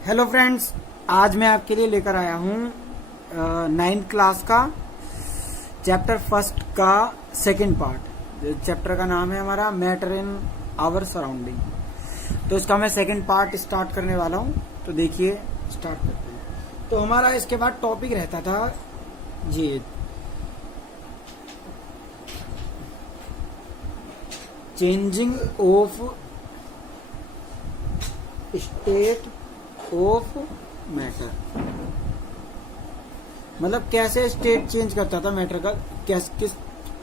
Hello friends, आज मैं आपके लिए लेकर आया हूँ 9th क्लास का चैप्टर फर्स्ट का सेकंड पार्ट। चैप्टर का नाम है हमारा मैटर इन आवर सराउंडिंग। तो इसका मैं सेकंड पार्ट स्टार्ट करने वाला हूँ। तो देखिए, स्टार्ट करते हैं। तो हमारा इसके बाद टॉपिक रहता था जी changing of state of matter, मतलब कैसे स्टेट चेंज करता था मैटर का, किस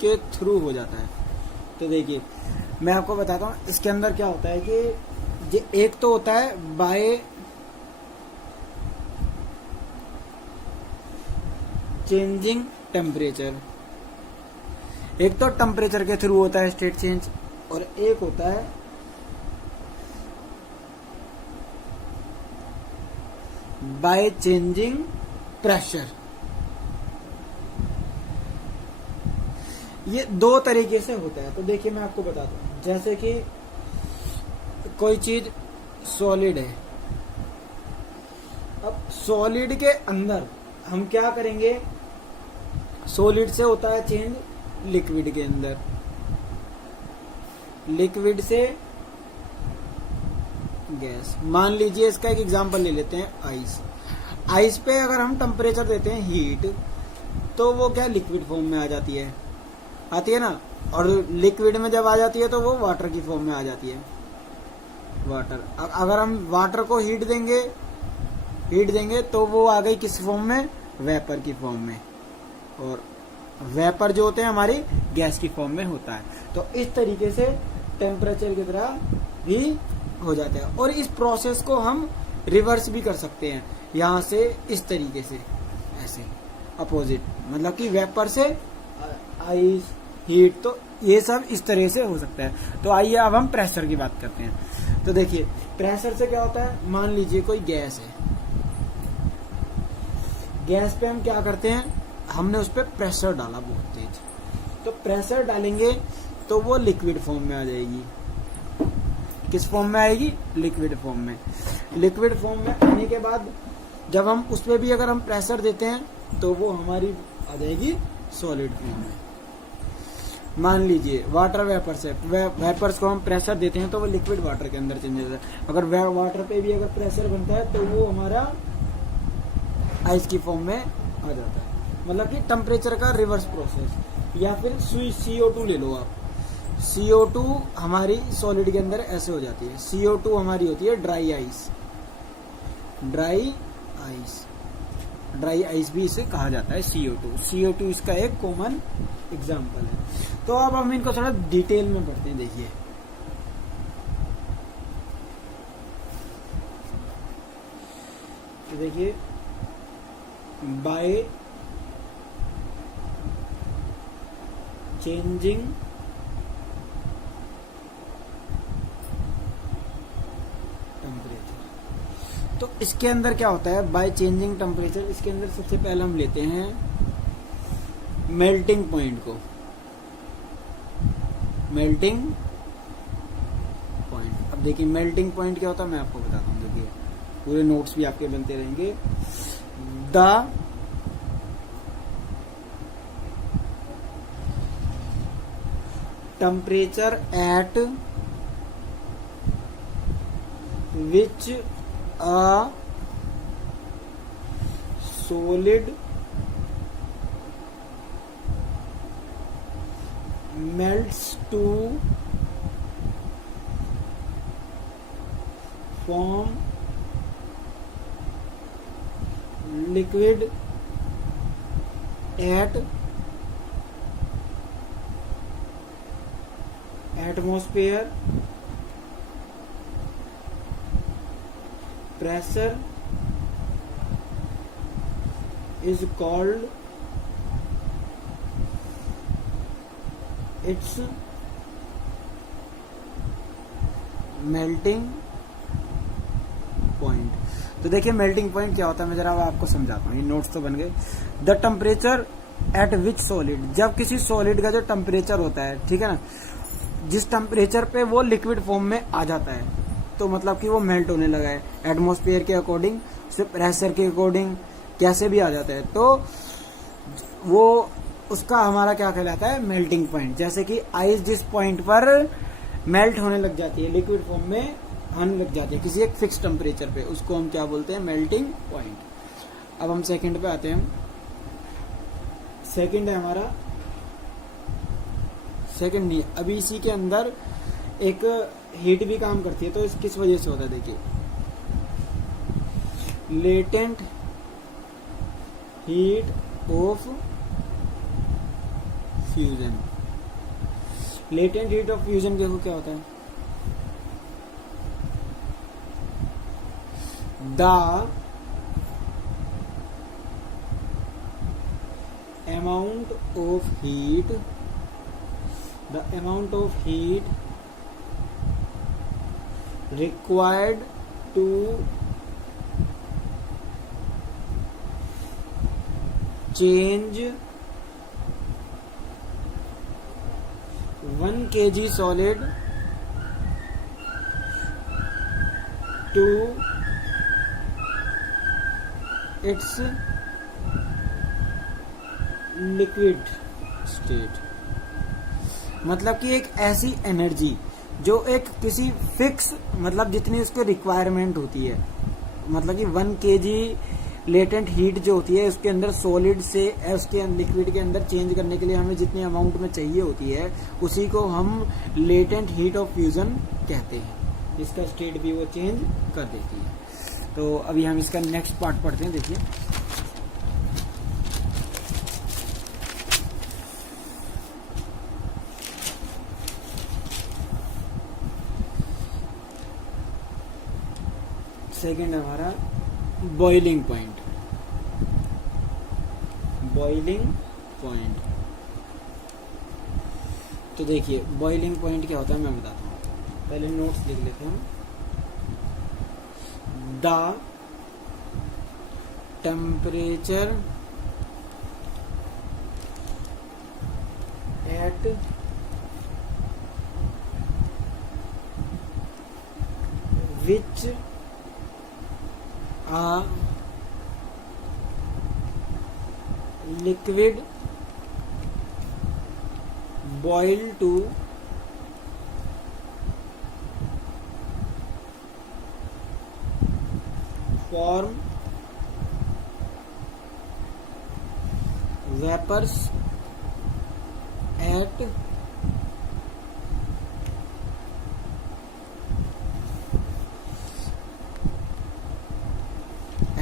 के थ्रू हो जाता है। तो देखिए, मैं आपको बताता हूँ इसके अंदर क्या होता है कि ये एक तो होता है बाय चेंजिंग टेम्परेचर। एक तो टेम्परेचर के थ्रू होता है स्टेट चेंज, और एक होता है बाय चेंजिंग प्रेशर। ये दो तरीके से होता है। तो देखिए, मैं आपको बताता हूं, जैसे कि कोई चीज सॉलिड है। अब सॉलिड के अंदर हम क्या करेंगे, सॉलिड से होता है चेंज लिक्विड के अंदर, लिक्विड से गैस। मान लीजिए इसका एक एग्जांपल ले लेते हैं, आइस। आइस पे अगर हम टेम्परेचर देते हैं हीट, तो वो क्या लिक्विड फॉर्म में आ जाती है, आती है ना। और लिक्विड में जब आ जाती है तो वो वाटर की फॉर्म में आ जाती है, वाटर। अगर हम वाटर को हीट देंगे तो वो आ गई किस फॉर्म में, वेपर की फॉर्म में। और वेपर जो होते हैं हमारी गैस की फॉर्म में होता है। तो इस तरीके से टेम्परेचर की तरह भी हो जाता है। और इस प्रोसेस को हम रिवर्स भी कर सकते हैं, यहां से इस तरीके से, ऐसे अपोजिट, मतलब कि वेपर से आइस, हीट। तो ये सब इस तरह से हो सकता है। तो आइए अब हम प्रेशर की बात करते हैं। तो देखिए, प्रेशर से क्या होता है, मान लीजिए कोई गैस है, गैस पे हम क्या करते हैं, हमने उस पर प्रेशर डाला बहुत तेज। तो प्रेशर डालेंगे तो वो लिक्विड फॉर्म में आ जाएगी। किस फॉर्म में आएगी, लिक्विड फॉर्म में। लिक्विड फॉर्म में आने के बाद जब हम उस पर भी अगर हम प्रेशर देते हैं तो वो हमारी आ जाएगी सॉलिड फॉर्म में। मान लीजिए वाटर वेपर से, वेपर्स को हम प्रेशर देते हैं तो वो लिक्विड वाटर के अंदर चेंज होता है। अगर वाटर पे भी अगर प्रेशर बनता है तो वो हमारा आइस की फॉर्म में आ जाता है, मतलब कि टेम्परेचर का रिवर्स प्रोसेस। या फिर CO2 ले लो आप। CO2 हमारी सॉलिड के अंदर ऐसे हो जाती है। CO2 हमारी होती है dry ice. Dry ice, dry ice भी इसे कहा जाता है CO2 इसका एक कॉमन एग्जांपल है। तो अब हम इनको थोड़ा डिटेल में पढ़ते हैं। देखिए, तो देखिए, बाय चेंजिंग टेम्परेचर। तो इसके अंदर क्या होता है, बाय चेंजिंग टेम्परेचर। इसके अंदर सबसे पहले हम लेते हैं मेल्टिंग पॉइंट को। मेल्टिंग पॉइंट, अब देखिए मेल्टिंग पॉइंट क्या होता है मैं आपको बताता हूँ। देखिए, पूरे नोट्स भी आपके बनते रहेंगे। The temperature at which a solid melts to form liquid at atmosphere pressure is called its melting point। तो देखिए, मेल्टिंग पॉइंट क्या होता है, मैं जरा आपको समझाता हूँ। ये नोट्स तो बन गए। The temperature at which solid, जब किसी सॉलिड का जो टेम्परेचर होता है, ठीक है ना, जिस टेम्परेचर पे वो लिक्विड फॉर्म में आ जाता है, तो मतलब कि वो मेल्ट होने लगा है एटमॉस्फेयर के अकॉर्डिंग, सिर्फ प्रेशर के अकॉर्डिंग कैसे भी आ जाता है, तो वो उसका हमारा क्या कहलाता है, मेल्टिंग पॉइंट। जैसे कि आइस जिस पॉइंट पर मेल्ट होने लग जाती है, लिक्विड फॉर्म में आने लग जाती है किसी एक फिक्स टेम्परेचर पे, उसको हम क्या बोलते हैं, मेल्टिंग पॉइंट। अब हम सेकंड पे आते हैं। सेकंड है हमारा, सेकंड नहीं, अभी इसी के अंदर एक हीट भी काम करती है, तो इस किस वजह से होता है, देखिए latent heat of fusion. Latent heat of fusion देखो क्या होता है, the amount of heat, the amount of heat required to change 1 kg solid to its liquid state. मतलब कि एक ऐसी एनर्जी जो एक किसी फिक्स, मतलब जितनी उसकी रिक्वायरमेंट होती है, मतलब कि 1 kg लेटेंट हीट जो होती है उसके अंदर सॉलिड से उसके लिक्विड के अंदर चेंज करने के लिए हमें जितनी अमाउंट में चाहिए होती है, उसी को हम लेटेंट हीट ऑफ फ्यूजन कहते हैं, जिसका स्टेट भी वो चेंज कर देती है। तो अभी हम इसका नेक्स्ट पार्ट पढ़ते हैं। देखिए सेकेंड हमारा बॉइलिंग पॉइंट। बॉइलिंग पॉइंट, तो देखिए बॉइलिंग पॉइंट क्या होता है मैं बताता हूँ, पहले नोट्स लिख लेते हैं। The temperature at which a liquid boil to form vapors at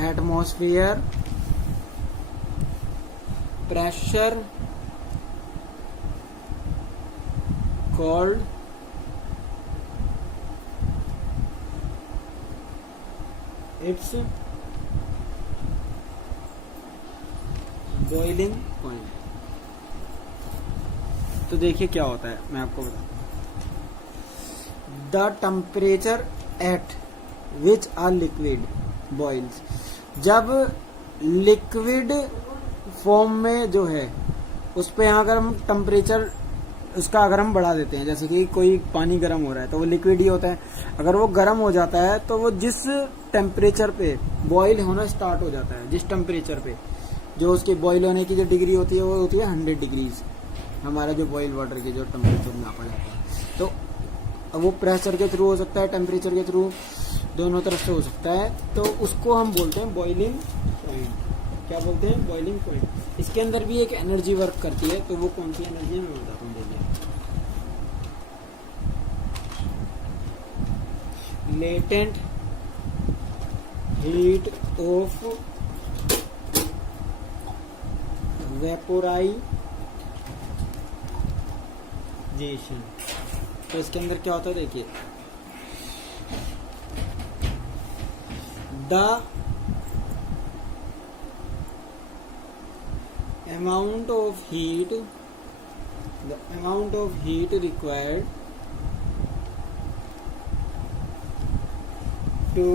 atmosphere pressure called its boiling point। तो देखिए क्या होता है मैं आपको बताता हूँ। The temperature at which a liquid boils, जब लिक्विड फॉर्म में जो है उस पे अगर हम टेम्परेचर उसका अगर हम बढ़ा देते हैं, जैसे कि कोई पानी गर्म हो रहा है तो वो लिक्विड ही होता है, अगर वो गर्म हो जाता है तो वो जिस टेम्परेचर पे बॉईल होना स्टार्ट हो जाता है, जिस टेम्परेचर पे जो उसके बॉईल होने की जो डिग्री होती है वो होती है 100 डिग्रीज, हमारा जो बॉईल वाटर के जो टेम्परेचर नापा जाता है। तो वो प्रेशर के थ्रू हो सकता है, टेम्परेचर के थ्रू, दोनों तरफ से हो सकता है, तो उसको हम बोलते हैं बॉइलिंग पॉइंट। क्या बोलते हैं, बॉइलिंग पॉइंट। इसके अंदर भी एक एनर्जी वर्क करती है, तो वो कौन सी एनर्जी है मैं बताता हूँ। देखिए लेटेंट हीट ऑफ वेपोराइजेशन। तो इसके अंदर क्या होता है, देखिए the amount of heat required to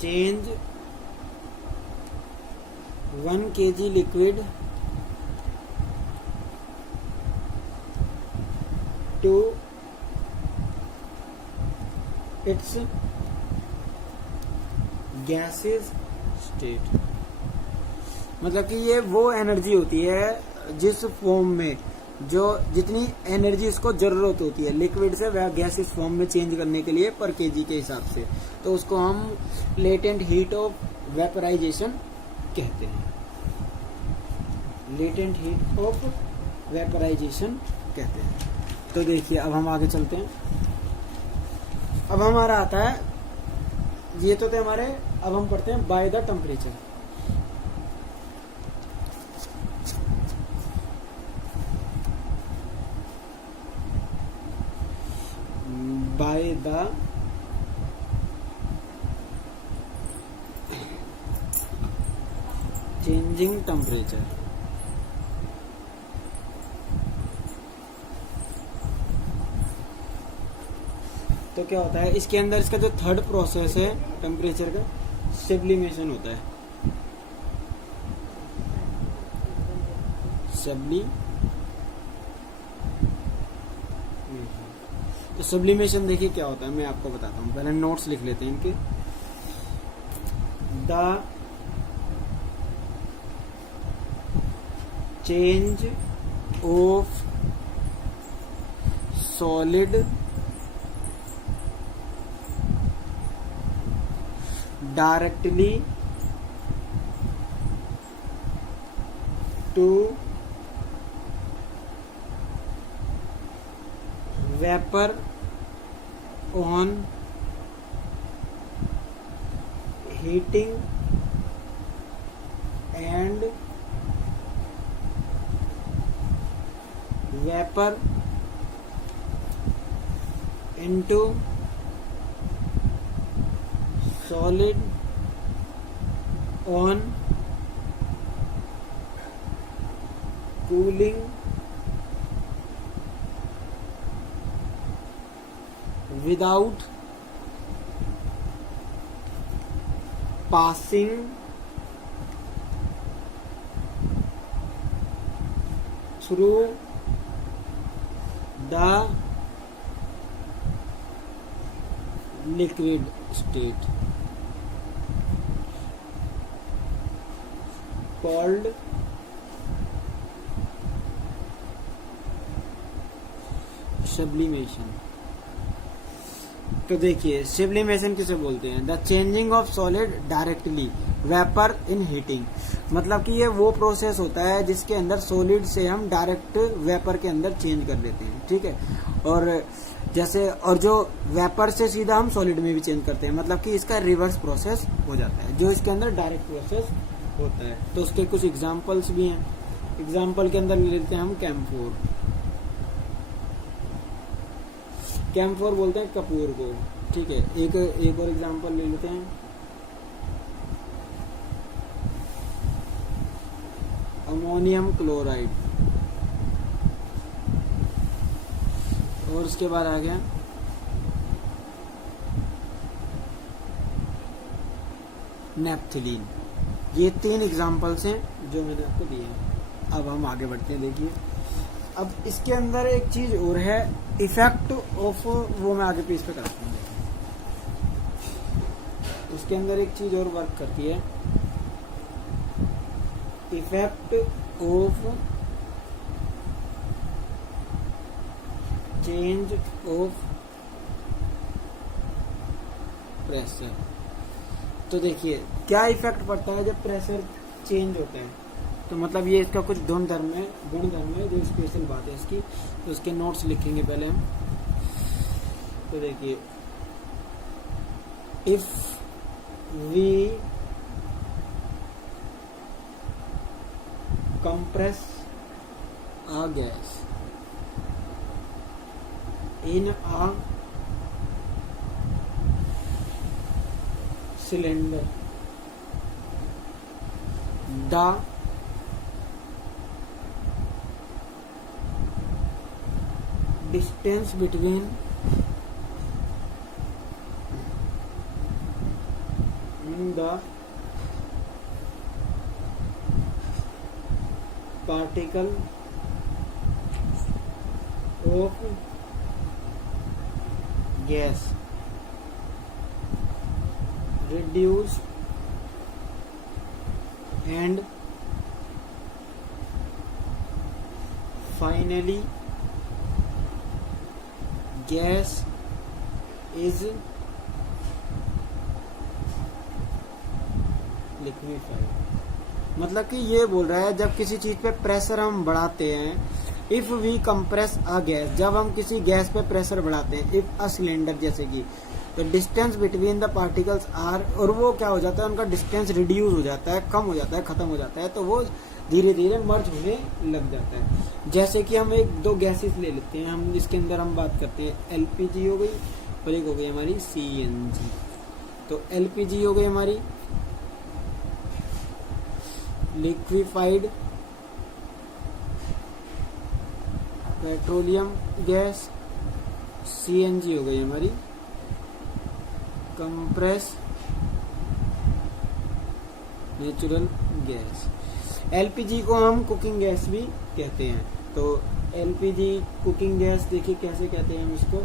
change 1 kg liquid to it's gases state. मतलब कि ये वो एनर्जी होती है जिस फॉर्म में जो जितनी एनर्जी इसको जरूरत होती है लिक्विड से वह गैसेस फॉर्म में चेंज करने के लिए पर केजी के हिसाब से, तो उसको हम लेटेंट हीट ऑफ वेपराइजेशन कहते हैं। लेटेंट हीट ऑफ वेपराइजेशन कहते हैं। तो देखिए अब हम आगे चलते हैं। अब हमारा आता है, ये तो थे हमारे, अब हम पढ़ते हैं by the temperature. By the changing temperature. तो क्या होता है इसके अंदर, इसका जो थर्ड प्रोसेस है टेम्परेचर का, सब्लिमेशन होता है। तो सब्लिमेशन देखिए क्या होता है, मैं आपको बताता हूँ। पहले नोट्स लिख लेते हैं इनके। The change of solid directly to vapor on heating and vapor into solid on cooling without passing through the liquid state called sublimation. तो देखिए सब्लिमेशन किसे बोलते हैं? The changing of solid directly vapour in heating. मतलब कि ये वो process होता है जिसके अंदर सॉलिड से हम डायरेक्ट वेपर के अंदर चेंज कर देते हैं, ठीक है। और जैसे, और जो वेपर से सीधा हम सॉलिड में भी चेंज करते हैं, मतलब कि इसका रिवर्स प्रोसेस हो जाता है जो इसके अंदर डायरेक्ट प्रोसेस होता है। तो उसके कुछ एग्जांपल्स भी हैं। एग्जांपल के अंदर ले लेते हैं हम कैम्फोर। कैम्फोर बोलते हैं कपूर को, ठीक है। एक और एग्जांपल ले लेते हैं, अमोनियम क्लोराइड। और उसके बाद आ गया नेप्थिलीन। ये 3 एग्जाम्पल्स हैं जो मैंने आपको दिए हैं। अब हम आगे बढ़ते हैं। देखिए अब इसके अंदर एक चीज और है, इफेक्ट ऑफ, वो मैं आगे पेज पे कराता हूँ। उसके अंदर एक चीज और वर्क करती है, effect of change of pressure. तो देखिए क्या इफेक्ट पड़ता है जब प्रेशर चेंज होता है। तो मतलब ये इसका कुछ गुण धर्म है जो स्पेशल बात है इसकी। तो उसके नोट्स लिखेंगे पहले हम। तो देखिए, if we compress a gas in a cylinder, the distance between the particle of gas reduce and finally gas is liquefied। मतलब कि ये बोल रहा है जब किसी चीज पे प्रेशर हम बढ़ाते हैं, if we compress a gas, जब हम किसी गैस पे प्रेशर बढ़ाते हैं, इफ अ सिलेंडर जैसे कि, तो distance between the particles are, और वो क्या हो जाता है, उनका डिस्टेंस रिड्यूस हो जाता है, कम हो जाता है, खत्म हो जाता है, तो वो धीरे धीरे मर्ज होने लग जाता है। जैसे कि हम एक दो गैसेस ले लेते हैं, हम इसके अंदर हम बात करते हैं, एलपीजी हो गई और एक हो गई हमारी सीएनजी। तो एलपीजी हो गई हमारी लिक्विफाइड पेट्रोलियम गैस, सीएनजी हो गई हमारी कंप्रेस नेचुरल गैस। एलपीजी को हम कुकिंग गैस भी कहते हैं। तो एलपीजी कुकिंग गैस देखिए कैसे कहते हैं हम इसको,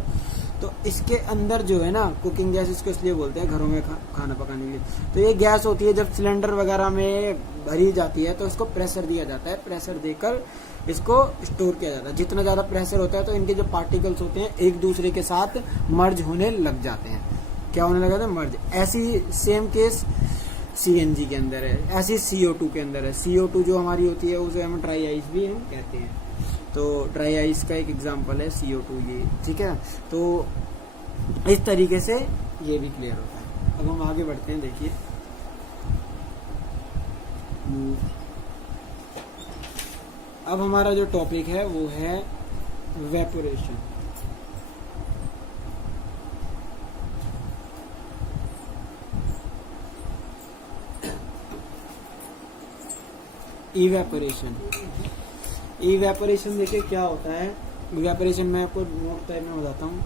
तो इसके अंदर जो है ना कुकिंग गैस, इसको इसलिए बोलते हैं घरों में खाना पकाने के लिए। तो ये गैस होती है जब सिलेंडर वगैरह में भरी जाती है तो इसको प्रेशर दिया जाता है, प्रेशर देकर इसको स्टोर किया जाता है। जितना ज्यादा प्रेशर होता है तो इनके जो पार्टिकल्स होते हैं एक दूसरे के साथ मर्ज होने लग जाते हैं। क्या होने लगा था? मर्ज। ऐसी सेम केस सीएनजी के अंदर है, ऐसी CO2 के अंदर है। CO2 जो हमारी होती है उसे हम ड्राई आइस भी हम कहते हैं। तो ड्राई आइस का एक एग्जांपल है CO2 ये, ठीक है। तो इस तरीके से ये भी क्लियर होता है। अब हम आगे बढ़ते हैं, देखिए अब हमारा जो टॉपिक है वो है वेपोरेशन। इवेपोरेशन। इवेपोरेशन देखिए क्या होता है। इवेपोरेशन में आपको नोट टाइप में बताता हूँ।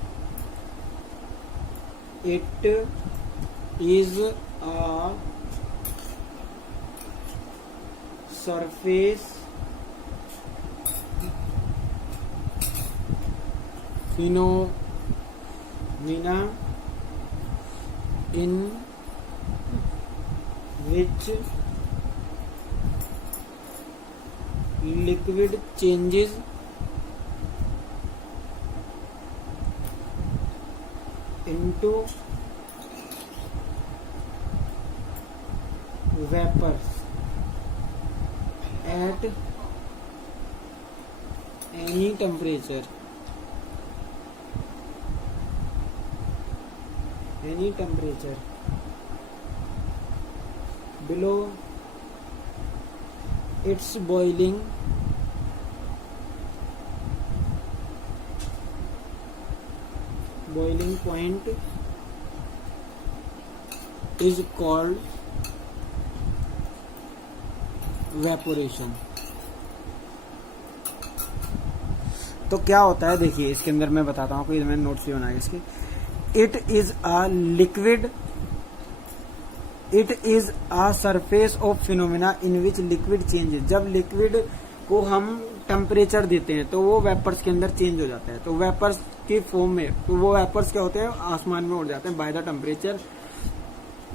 It is a surface phenomena in which liquid changes into vapors at any temperature below its boiling point is called evaporation। तो क्या होता है देखिए इसके अंदर मैं बताता हूँ, कोई मैंने नोट्स भी बनाए इसके। It is a surface of phenomena in which liquid changes. जब लिक्विड को हम टेम्परेचर देते हैं तो वो वेपर्स के अंदर चेंज हो जाता है। तो वेपर्स की फॉर्म में, तो वो वेपर्स क्या होते हैं, आसमान में उड़ जाते हैं बाय द टेम्परेचर।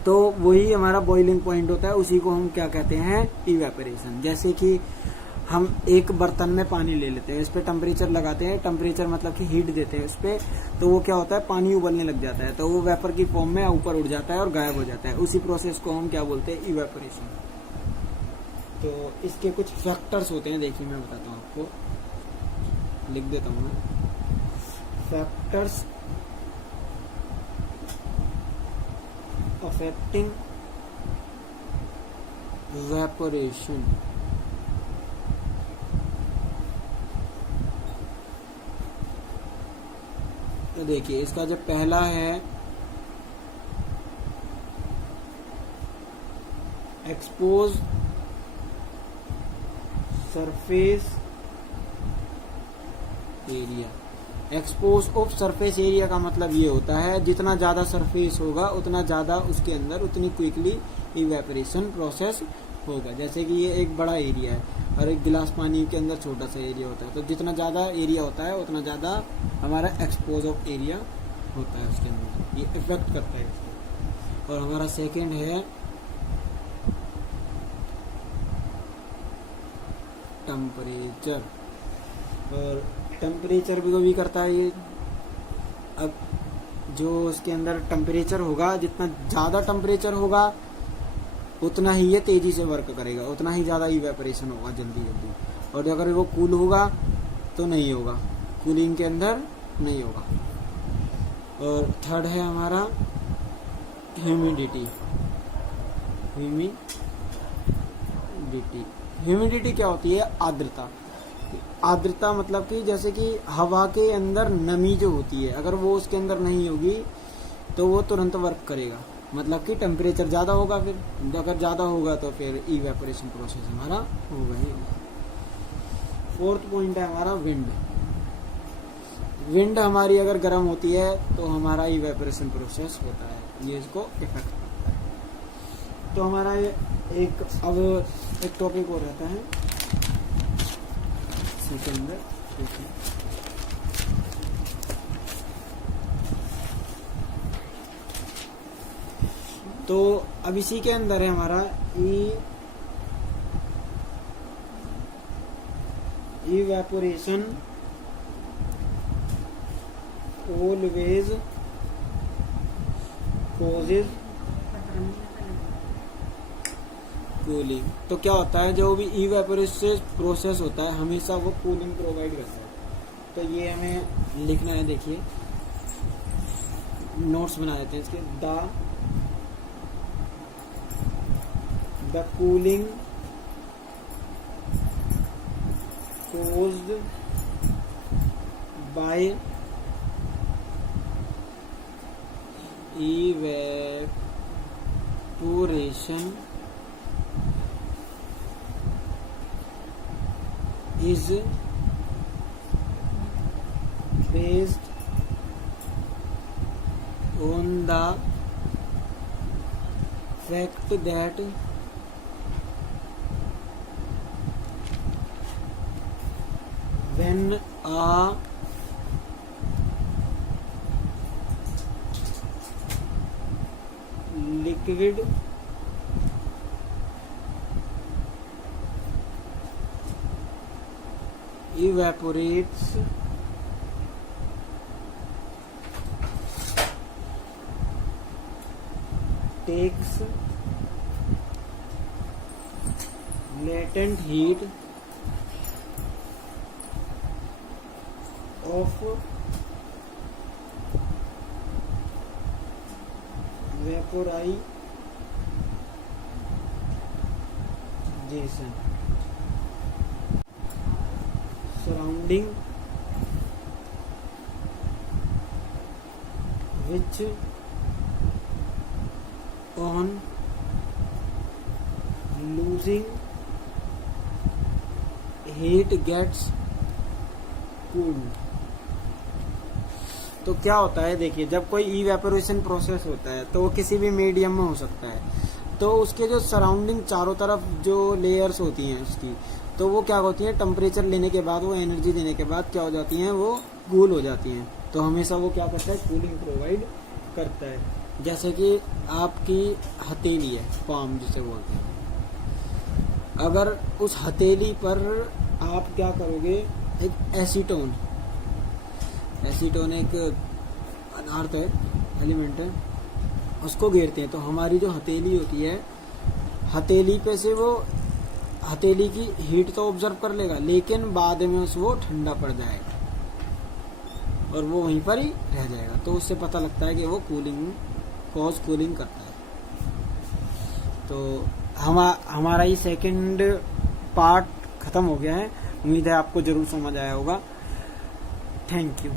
तो वही हमारा बॉइलिंग पॉइंट होता है, उसी को हम क्या कहते हैं, इवेपोरेशन। जैसे कि हम एक बर्तन में पानी ले लेते हैं, इस पे टेम्परेचर लगाते हैं, टेम्परेचर मतलब कि हीट देते हैं उस पे, तो वो क्या होता है, पानी उबलने लग जाता है, तो वो वेपर की फॉर्म में ऊपर उड़ जाता है और गायब हो जाता है। उसी प्रोसेस को हम क्या बोलते हैं, इवेपोरेशन। तो इसके कुछ फैक्टर्स होते हैं, देखिए मैं बताता हूँ आपको, लिख देता हूँ मैं। Factors affecting evaporation. तो देखिए इसका जो पहला है expose surface area. Expose of surface area का मतलब ये होता है जितना ज्यादा सरफेस होगा उतना ज्यादा उसके अंदर उतनी क्विकली इवेपोरेशन प्रोसेस होगा। जैसे कि ये एक बड़ा एरिया है और एक गिलास पानी के अंदर छोटा सा एरिया होता है, तो जितना ज्यादा एरिया होता है उतना ज्यादा हमारा एक्सपोज ऑफ एरिया होता है उसके अंदर, ये इफेक्ट करता है इसको। और हमारा सेकंड है टेम्परेचर, और टेम्परेचर भी करता है ये। अब जो उसके अंदर टेम्परेचर होगा, जितना ज़्यादा टेम्परेचर होगा उतना ही ये तेज़ी से वर्क करेगा, उतना ही ज़्यादा इवेपोरेशन होगा जल्दी जल्दी। और अगर वो कूल होगा तो नहीं होगा, कूलिंग के अंदर नहीं होगा। और थर्ड है हमारा ह्यूमिडिटी। ह्यूमिडिटी क्या होती है? आर्द्रता। आर्द्रता मतलब कि जैसे कि हवा के अंदर नमी जो होती है, अगर वो उसके अंदर नहीं होगी तो वो तुरंत वर्क करेगा, मतलब कि टेम्परेचर ज़्यादा होगा, फिर अगर ज़्यादा होगा तो फिर इवेपोरेशन प्रोसेस हमारा होगा ही। फोर्थ पॉइंट है हमारा विंड। विंड हमारी अगर गर्म होती है तो हमारा इवेपोरेशन प्रोसेस होता है, ये इसको इफेक्ट करता है। तो हमारा अब एक टॉपिक और रहता है इसके अंदर, तो अब इसी के अंदर है हमारा इवेपोरेशन ऑलवेज कॉजेज कूलिंग। तो क्या होता है, जो भी इवेपोरेशन प्रोसेस होता है हमेशा वो कूलिंग प्रोवाइड करता है। तो ये हमें लिखना है, देखिए नोट्स बना देते हैं इसके। The cooling caused by evaporation is based on the fact that when a liquid evaporates, takes latent heat of vaporization surrounding which on losing heat gets cooled। तो क्या होता है, देखिए जब कोई इवेपोरेशन प्रोसेस होता है तो वो किसी भी मीडियम में हो सकता है, तो उसके जो सराउंडिंग चारों तरफ जो लेयर्स होती हैं उसकी, तो वो क्या होती हैं, टेम्परेचर लेने के बाद, वो एनर्जी देने के बाद क्या हो जाती हैं, वो कूल हो जाती हैं। तो हमेशा वो क्या करता है, कूलिंग प्रोवाइड करता है। जैसे कि आपकी हथेली है, पाम जिसे बोलते हैं, अगर उस हथेली पर आप क्या करोगे, एक एसीटोन एक अनार्थ है, एलिमेंट है, उसको घेरते हैं, तो हमारी जो हथेली होती है, हथेली पे से वो हथेली की हीट तो ऑब्जर्व कर लेगा, लेकिन बाद में वो ठंडा पड़ जाएगा और वो वहीं पर ही रह जाएगा। तो उससे पता लगता है कि वो कूलिंग करता है। तो हमारा ये सेकंड पार्ट खत्म हो गया है। उम्मीद है आपको जरूर समझ आया होगा। Thank you.